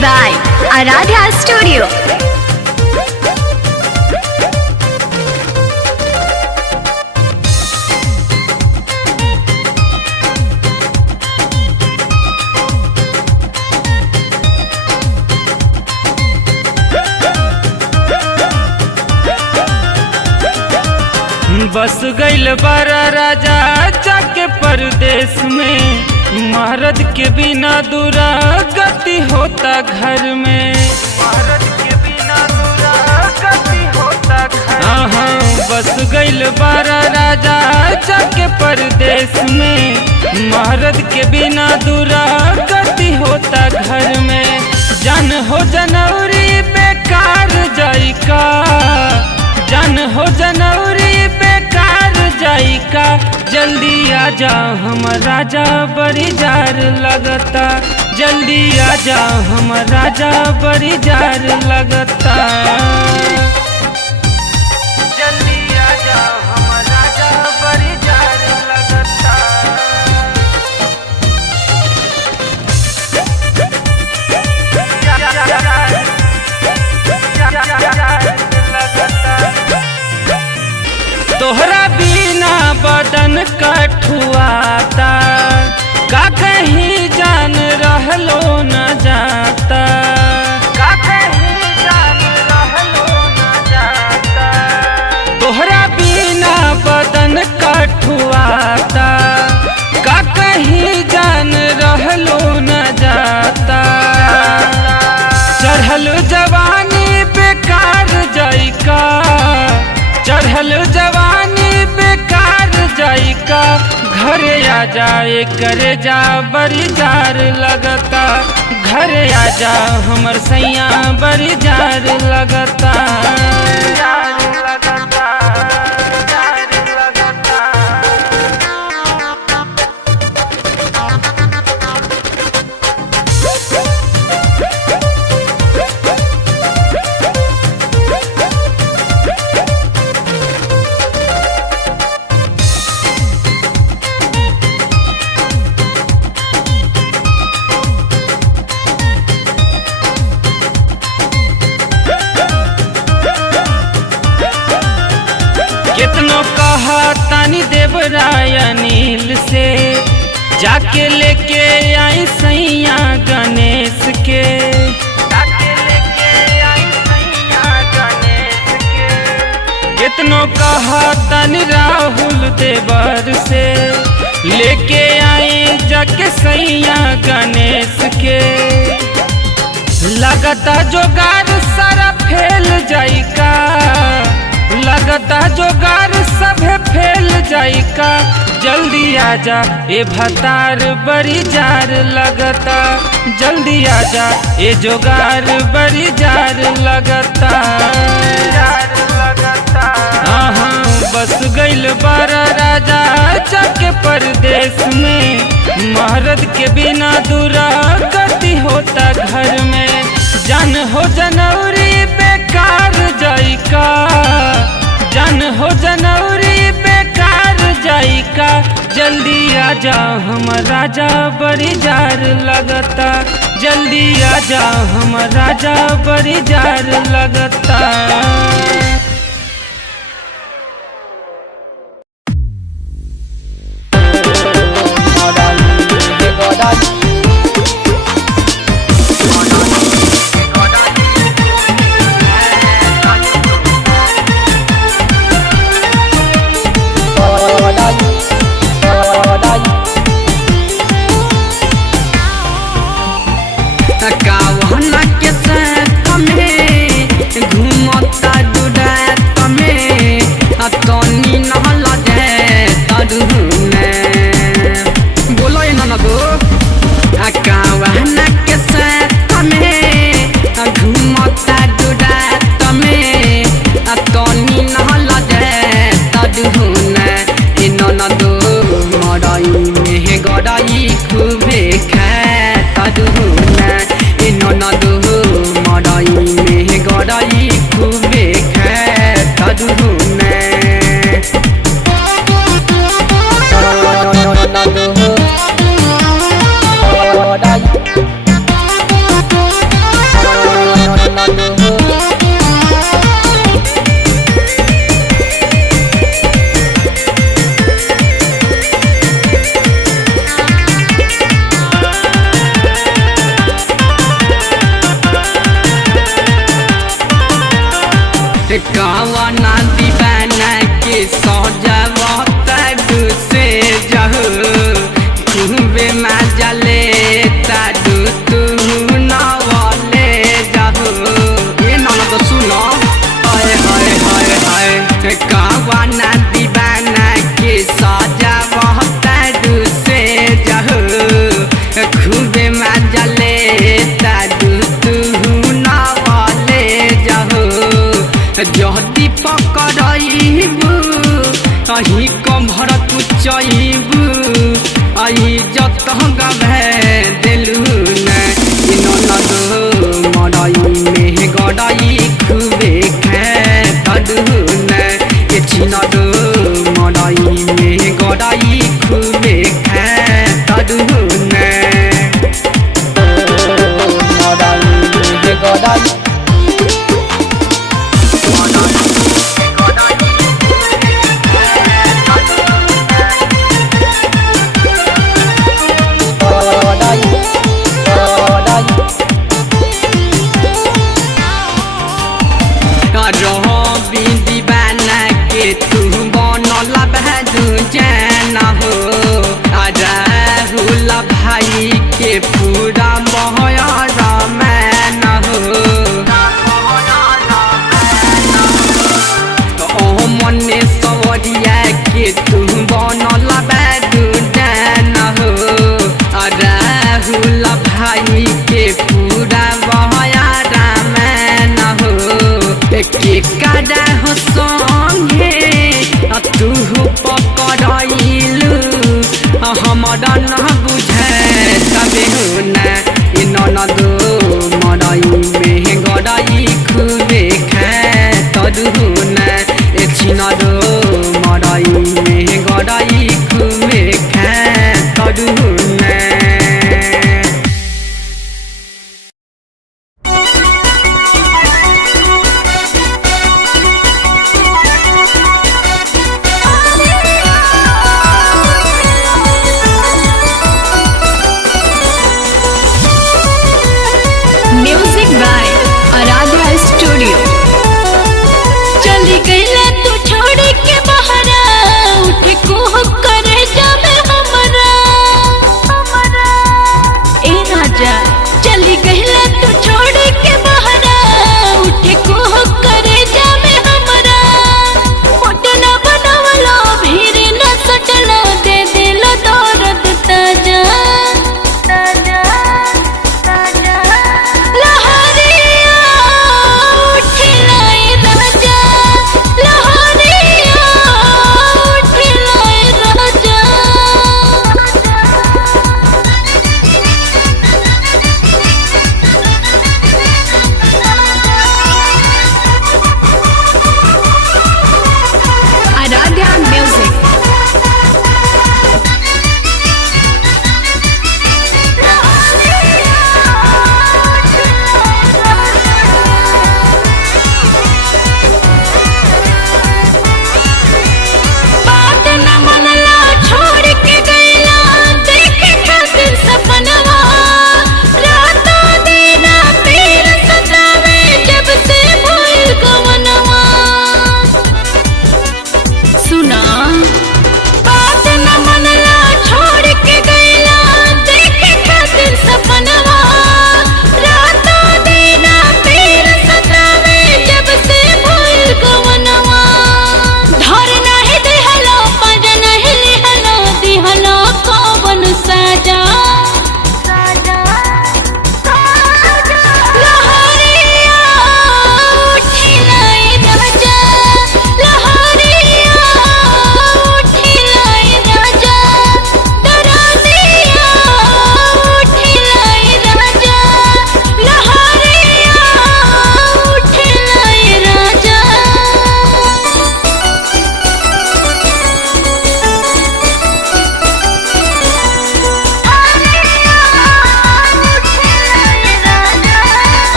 by Aradhya Studio. बस गईल बारा राजा जाके परदेश में, मर्द के बिना दूरा गति होता घर में। मर्द के बिना दूरा गति होता घर में। बस गईल बारा राजा जाके परदेश में, मर्द के बिना दूरा गति होता घर में। जान हो जनवरी बेकार जाई का, जान हो जनवरी बेकार जाई का। जल्दी आजा हम राजा बड़ी जार लगता, जल्दी आजा हम राजा बड़ी जार लगता। जल्दी आजा हम राजा बड़ी जार लगता। तोहरा बिना बदन कठुआता, का कहीं जान रहलो न जाता, का कहीं जान रहलो न जाता। तोहरा बिना बदन कठुआता, का कहीं जान रहलो न जाता। चढ़ल जवानी बेकार जाई का, चढ़ल जवानी बेकार जाई का। घरे आ जाए करे जा बड़ी जार लगता, घरे आ जा हमर सैया बड़ी जार लगता। कितनो कहा तानी देवराय अनिल से, जाके लेके आई सैया गणेश के, जाके लेके आई सैया गणेश के। कितनो कहा तानी राहुल देवर से, लेके आई जाके सैया गणेश के। लगता जोगार सारा फैल जाई का, लगता जोगार सभे फैल जाई का। जल्दी आजा ए भतार बड़ी जार लगता, जल्दी आजा ए जोगार बड़ी जार लगता। बस गईल बारा राजा जाके परदेश में, मर्द के बिना दूरा गति होता घर में। जान हो जनवरी बेकार जाई का, जान हो जनवरी बेकार जाई का। जल्दी आजा हम राजा बड़ी जार लगता, जल्दी आजा हम राजा बड़ी जार लगता। घूमता कावना दीवाना के सजावता से जहो खूबे मजा लेता तू नवले जहो ये ननद सुनो हाय हाय हाय हाय कावना दीवाना के सजावता से जहो खूबे मजा लेता तू नवले जहो जहदी पकड़बू अही कम्भर तू चईबू अही जत गभे दिलू ननद मरई में गड़ई खूबे खेतलू ये छिनद मरई में गड़ई खूबे खेतलू मरई में गड़ई दीवाना के तू बनल भू जाना हो राहुल भाई के पूरा महर मैन हो मने सवरिया के तू बनल भू जाना हो राहुल भाई के पूरा महर मैन हो के कादा हो संगे तू पकड़लू हमरा न बुझे तबे हो ना ननद मरई में गड़ई खूबे खेतलू ना छिनद मरई में गड़ई खूबे खेतलू ना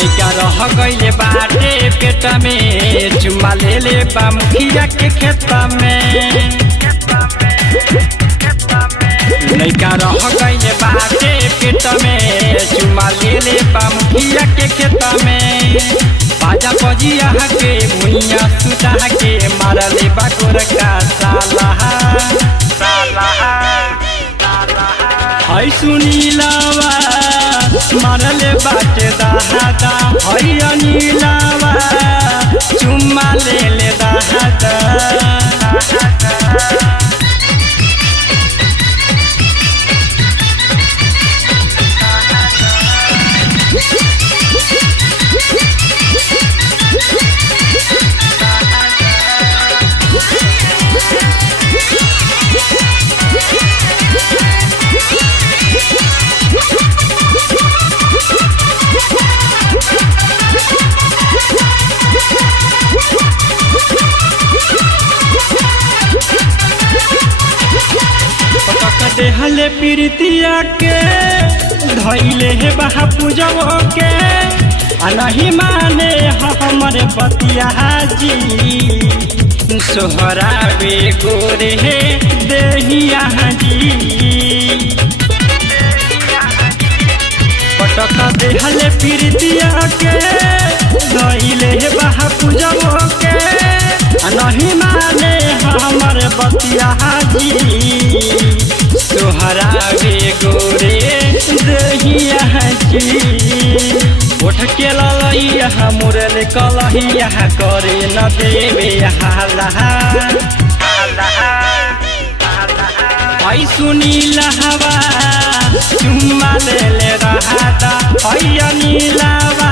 लइका रह गइले बाटे पेट में चुम्मा ले ले बा मुखिया के खेत में लइका रह गइले बाटे पेट में चुम्मा ले ले बा मुखिया के खेत में बाजा बजिया के भुइया सुता के मारले बा गोरका साला हाय सुनीलावा मारले बाटे दाहादा हाय अनिलावा चुम्मा ले ले दाहादा देहले प्रीतिया के धैले हे बहा पूजवो के नहीं माने हमरे बतिया जी सोहरा बे गोरे हे देहिया जी पटक देहले प्रीतिया के धैले हे बहा पूजवो के नहीं माने हमरे बतिया जी तोहरा बे गोरे दहिया जी उठ के ललैया मुरल कलहिया करे न देवे हाला हाय सुनीलावा चुम्मा ले ले रहादा हाय अनिलावा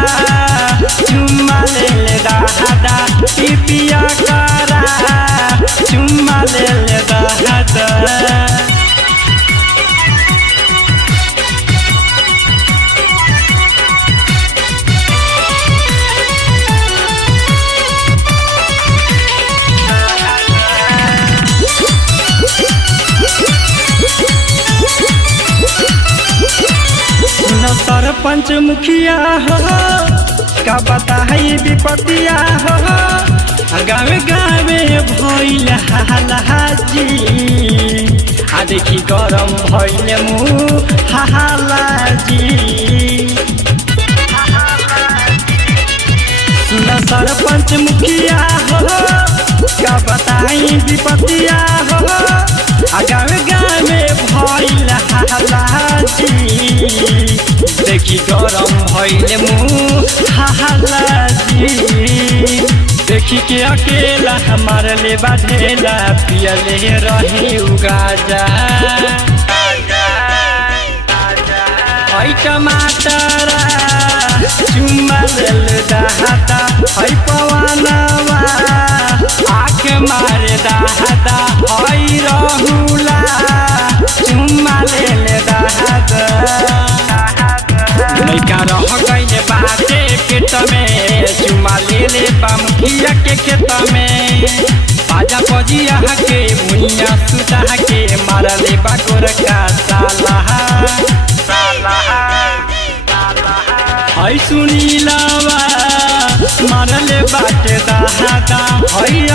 चुम्मा ले ले रहादा पिपिया करा चुम्मा ले ले रहादा सरपंच मुखिया हो का बताई विपतिया हो गावे गावे भइल हाला जी आ देखी गरम भइल मुँह हाला जी सुन सरपंच मुखिया हो का बताई विपतिया हो गावे गावे भइल हाला जी देखी गरम भइले मुँह हाला जी देखी के अकेला हमारे ले बाढ़ेला पियले रही उगाजा हाय टमाटर चुम्मा लेल दहाता हाय पवनवा आँख मारे दहाता हाय रहुला चुम्मा लेल दहाता लइका रह गइले बाटे पेट में चुम्मा ले ले बा मुखिया के खेत में बाजा बजिया के भुइया सुता के मारले बा गोरका साला हाय सुनीलावा मारले बाटे दाहादा हाय